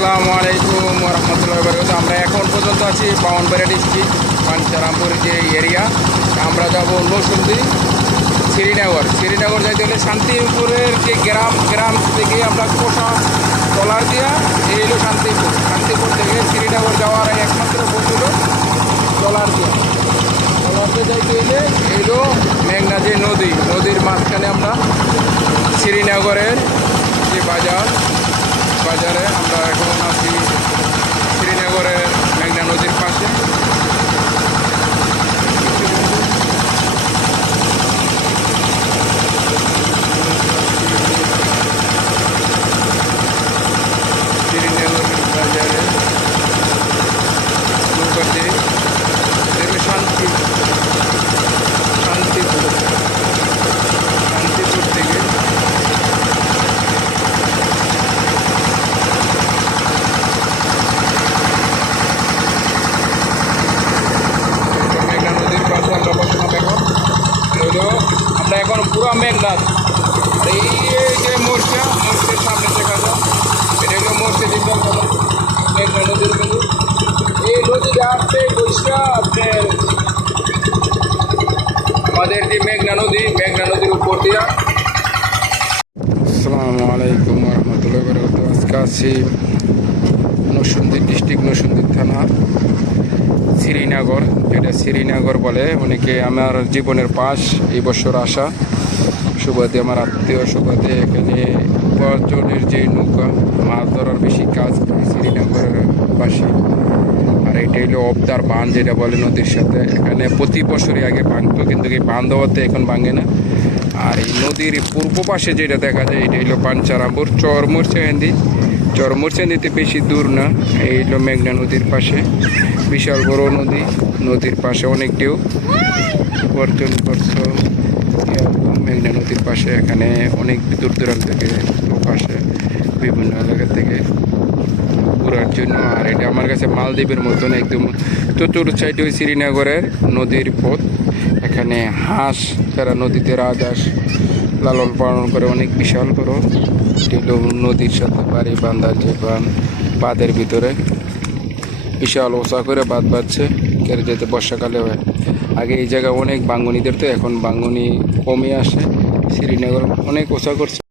আসসালামু আলাইকুম রহমতুল্লাহ বরকত আমরা এখন পর্যন্ত আছি বাউনবাড়িয়া ডিস্ট্রিক্ট, পাঞ্চারামপুর যে এরিয়া। আমরা যাব নসুন্দি শ্রীনগর। শ্রীনগর যাইতে হলে শান্তিপুরের যে গ্রাম গ্রাম থেকে আমরা কোষা ট্রলার দিয়া এই হলো শান্তিপুর। শান্তিপুর থেকে শ্রীনগর যাওয়ার একমাত্র পথ হলো ট্রলার দিয়া। ট্রলারতে যাইতে হলে এই হলো মেঘনা যে নদী, নদীর মাঝখানে আমরা শ্রীনগরের যে বাজার। বাজারে আমরা এখন আছি শ্রীনগরের মেঘনা নদীর পাশে শ্রীনগর বাজারে নৌকাতে দেখবে শান্তি শান্তিপুর শান্তিপুর থেকে মেঘনা নদীর পাশে আমরা বসলাম এখন হলো আমরা পুরো মেঘনাথ এই যে মোর্চা মোর্চের সামনে দেখা যায়। এটা হলো মোর্চে দিতাম মেঘনা নদীর কিন্তু এই নদীটা আসছে বৈশা আপনার আমাদের যে মেঘনা নদী, মেঘনা নদীর উপর দিয়া। আসসালামু আলাইকুম রহমতুল্লাহ বরকত আজকে আছি নরসিংদী ডিস্ট্রিক্ট নরসিংদী থানা, শ্রীনগর। যেটা শ্রীনগর বলে, অনেকে আমার জীবনের পাশ, এই বছর আসা সুবাদে, আমার আত্মীয় সুবাদে এখানে উপার্জনের যে নৌকা, মাছ ধরার বেশি কাজ করে শ্রীনগরের পাশে আর এটা হলো অবদার বান, যেটা বলে নদীর সাথে। এখানে প্রতি বছরই আগে ভাঙতো কিন্তু এই বান দেওয়াতে এখন ভাঙে না। আর এই নদীর পূর্ব পাশে যেটা দেখা যায় এটা হলো পাঞ্চারামপুর চরমুরচান্দি চরমুরচান্দিতে বেশি দূর না, এই হলো মেঘনা নদীর পাশে। বিশাল বড় নদী, নদীর পাশে অনেক ঢেউ। অর্জন করছ। মেঘনা নদীর পাশে এখানে অনেক দূর দূরান্ত থেকে লোক আসে, বিভিন্ন এলাকা থেকে ঘোরার জন্য। আর এটা আমার কাছে মালদ্বীপের মতন একদম চতুর সাইডে ওই শ্রীনগরের নদীর পথ। এখানে হাঁস যারা নদীতে রাজহাঁস লালন পালন করে, অনেক বিশাল বড়। এটি হলো নদীর সাথে বাড়ি বান্ধার যে বান বাঁধের ভিতরে। বিশাল ওষা করে বাদ বাঁধছে। কেড়ে যেতে বর্ষাকালে হয়। আগে এই জায়গা অনেক বাঙ্গনিদের তো এখন বাঙ্গনি কমে আসে। শ্রীনগর অনেক ওষা করছে।